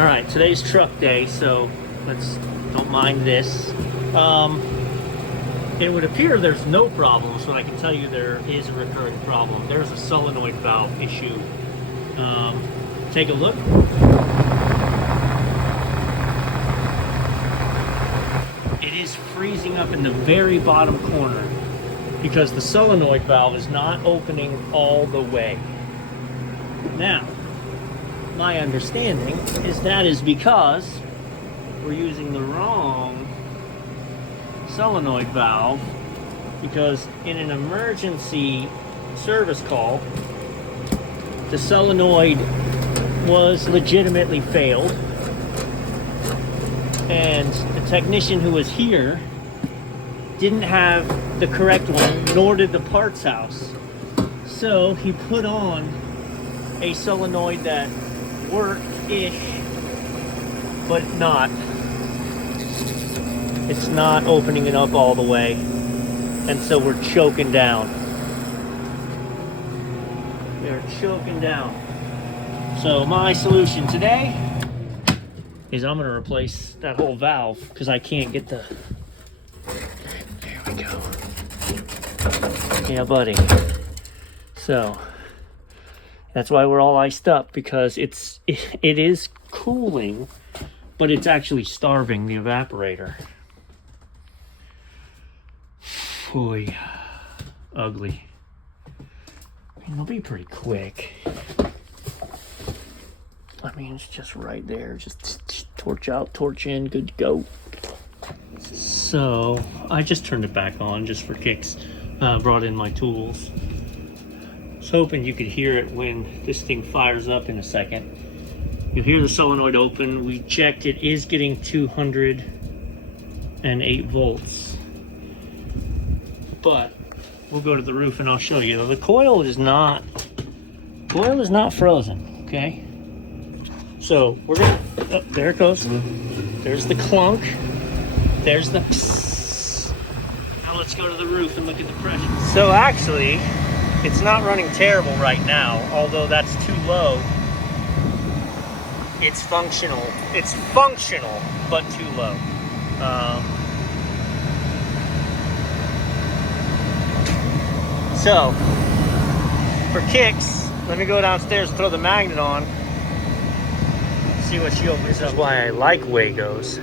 All right, today's truck day, so don't mind this. It would appear there's no problems, but I can tell you there is a recurring problem. There's a solenoid valve issue. Take a look. It is freezing up in the very bottom corner because the solenoid valve is not opening all the way. Now, my understanding is that is because we're using the wrong solenoid valve, because in an emergency service call, the solenoid was legitimately failed, and the technician who was here didn't have the correct one, nor did the parts house. So he put on a solenoid that worked-ish, but not. It's not opening it up all the way, and so we're choking down. They're choking down. So my solution today is I'm gonna replace that whole valve because I can't get the. There we go. Yeah, buddy. So that's why we're all iced up, because it is cooling, but it's actually starving the evaporator. Boy, ugly. I mean, it'll be pretty quick. I mean, it's just right there. Just torch out, torch in, good to go. So I just turned it back on just for kicks. Brought in my tools. I was hoping you could hear it when this thing fires up in a second. You'll hear the solenoid open. We checked, it is getting 208 volts. But we'll go to the roof and I'll show you. The coil is not frozen, okay? So we're gonna, oh, there it goes. There's the clunk. There's the psst. Now let's go to the roof and look at the pressure. So actually, it's not running terrible right now, although that's too low. It's functional. It's functional, but too low. So, for kicks, let me go downstairs and throw the magnet on. See what she opens up. This is why I like Wagos.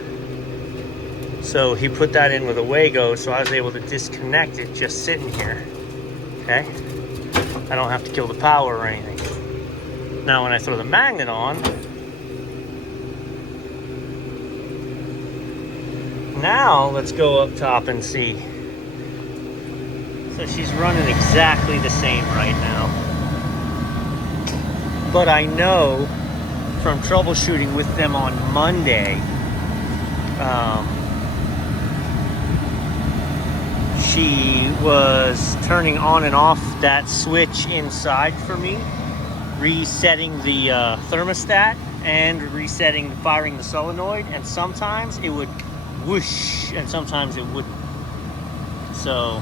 So he put that in with a Wago, so I was able to disconnect it just sitting here. Okay? I don't have to kill the power or anything. Now when I throw the magnet on, now let's go up top and see. So she's running exactly the same right now. But I know from troubleshooting with them on Monday, she was turning on and off that switch inside for me, resetting the thermostat and firing the solenoid, and sometimes it would whoosh and sometimes it wouldn't. So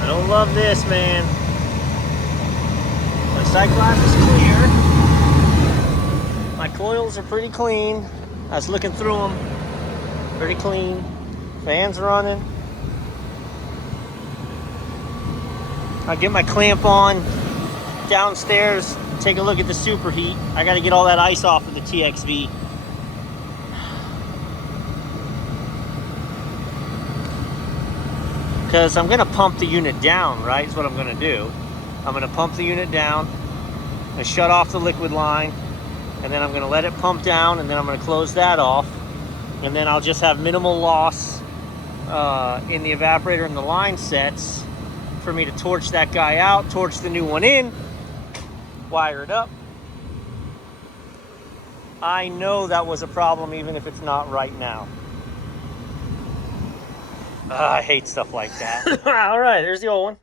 I don't love this, man. My sight glass is clear. My coils are pretty clean. I was looking through them. Pretty clean. Fans running. I'll get my clamp on downstairs. Take a look at the superheat. I got to get all that ice off of the TXV. Because I'm going to pump the unit down, right? Is what I'm going to do. I'm going to pump the unit down. I'm going to shut off the liquid line. And then I'm going to let it pump down. And then I'm going to close that off. And then I'll just have minimal loss in the evaporator and the line sets for me to torch that guy out, torch the new one in, wire it up. I know that was a problem even if it's not right now. I hate stuff like that. All right, there's the old one.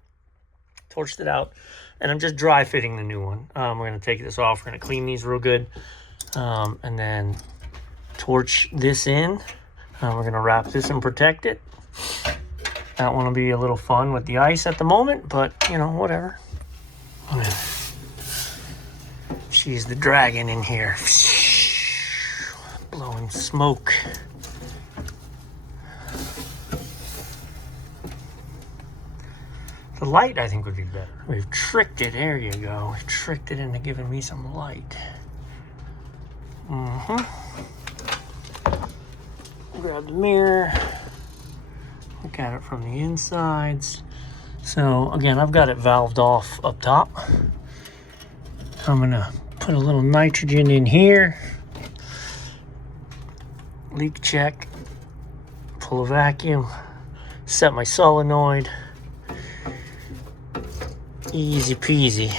Torched it out. And I'm just dry fitting the new one. We're going to take this off. We're going to clean these real good. And then torch this in. We're going to wrap this and protect it. That one will be a little fun with the ice at the moment, but, you know, whatever. She's the dragon in here. Blowing smoke. The light, I think, would be better. We've tricked it. There you go. We tricked it into giving me some light. Grab the mirror. Look at it from the insides. So, again, I've got it valved off up top. I'm going to put a little nitrogen in here. Leak check. Pull a vacuum. Set my solenoid. Easy peasy.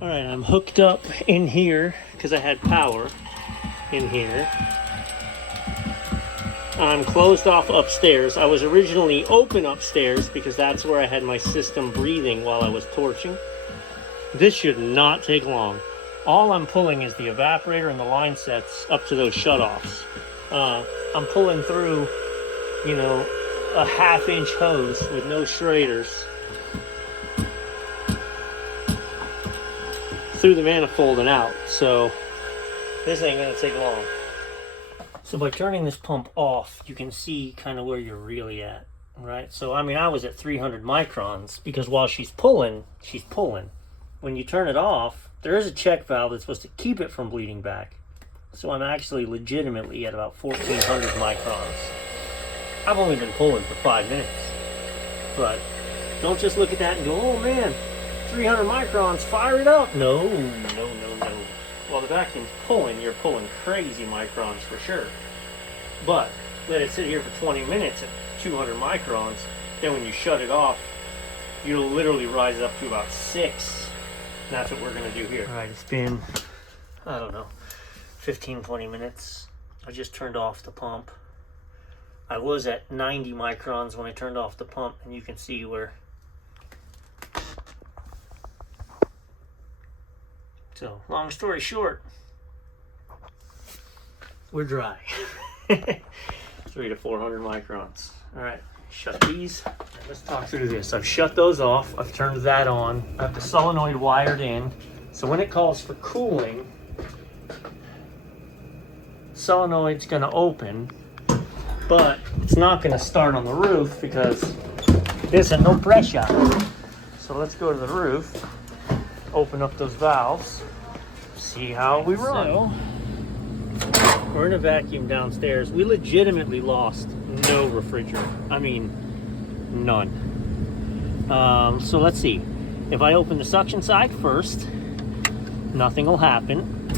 All right, I'm hooked up in here because I had power in here. I'm closed off upstairs. I was originally open upstairs because that's where I had my system breathing while I was torching. This should not take long. All I'm pulling is the evaporator and the line sets up to those shutoffs. I'm pulling through, you know, a 1/2-inch hose with no Schraders through the manifold and out, so this ain't gonna take long. So by turning this pump off, you can see kind of where you're really at, right? So I mean, I was at 300 microns because while she's pulling, she's pulling. When you turn it off, there is a check valve that's supposed to keep it from bleeding back. So I'm actually legitimately at about 1400 microns. I've only been pulling for 5 minutes, but don't just look at that and go, oh man, 300 microns, fire it up. No. While the vacuum's pulling, you're pulling crazy microns for sure. But let it sit here for 20 minutes at 200 microns. Then when you shut it off, you'll literally rise up to about 6. And that's what we're gonna do here. All right, it's been, I don't know, 15, 20 minutes. I just turned off the pump. I was at 90 microns when I turned off the pump, and you can see where. So, long story short, we're dry. 300 to 400 microns. All right, shut these. Let's talk through this. I've shut those off. I've turned that on. I have the solenoid wired in. So when it calls for cooling, solenoid's gonna open, but it's not gonna start on the roof because there's no pressure. So let's go to the roof. Open up those valves, see how we run. So, we're in a vacuum downstairs. We legitimately lost no refrigerant. I mean, none. So let's see. If I open the suction side first, nothing will happen.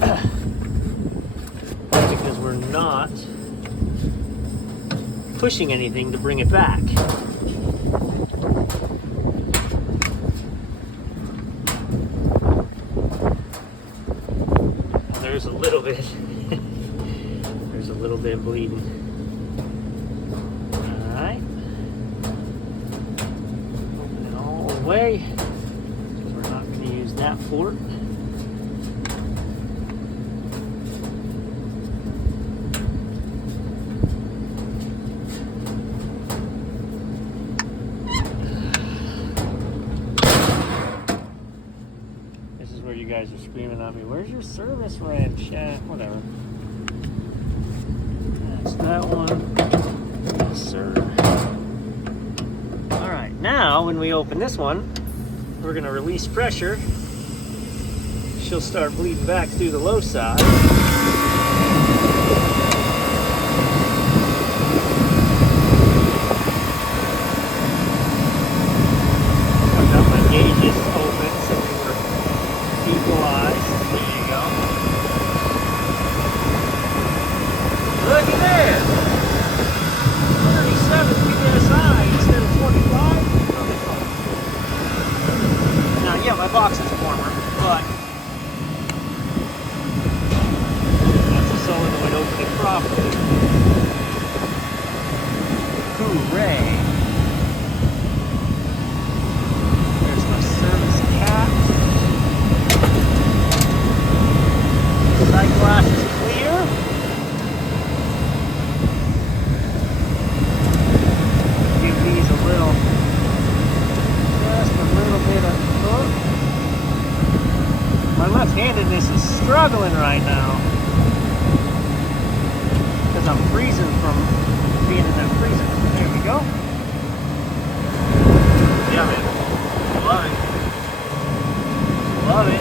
Because we're not pushing anything to bring it back. There's a little bit. There's a little bit of bleeding. Alright. Open it all the way. Because we're not going to use that for it. You guys are screaming at me, where's your service wrench? Yeah, whatever. That's that one. Yes, sir. Alright, now when we open this one, we're going to release pressure. She'll start bleeding back through the low side. I've got my gauges open, so we were equalized. There you go. Look at there! 37 PSI instead of 25. Now, yeah, my box is warmer, but that's a solenoid opening properly. Hooray! There's my service cap. Sight glass is clear. Give these a little, just a little bit of hook. My left-handedness is struggling right now because I'm freezing from being in that freezer. There we go. Yeah, man. Love it. Love it.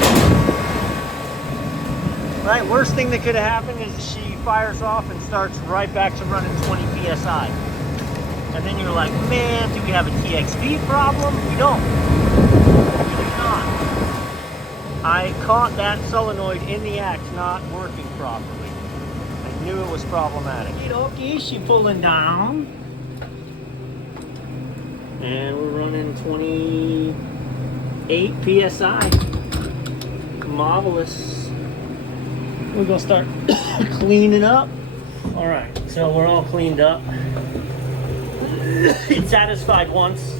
Right, worst thing that could have happened is she fires off and starts right back to running 20 PSI. And then you're like, man, do we have a TXV problem? We don't. We do not. I caught that solenoid in the act not working properly. I knew it was problematic. Okay, she pulling down. And we're running 28 PSI. Marvelous. We're gonna start cleaning up. All right, so we're all cleaned up. It satisfied once,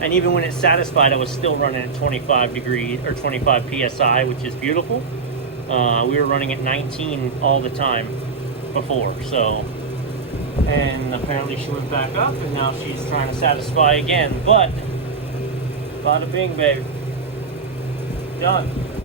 and even when it's satisfied, I was still running at 25 degrees or 25 PSI, which is beautiful. We were running at 19 all the time before, so, and apparently she went back up, and now she's trying to satisfy again, but bada bing, babe. Done.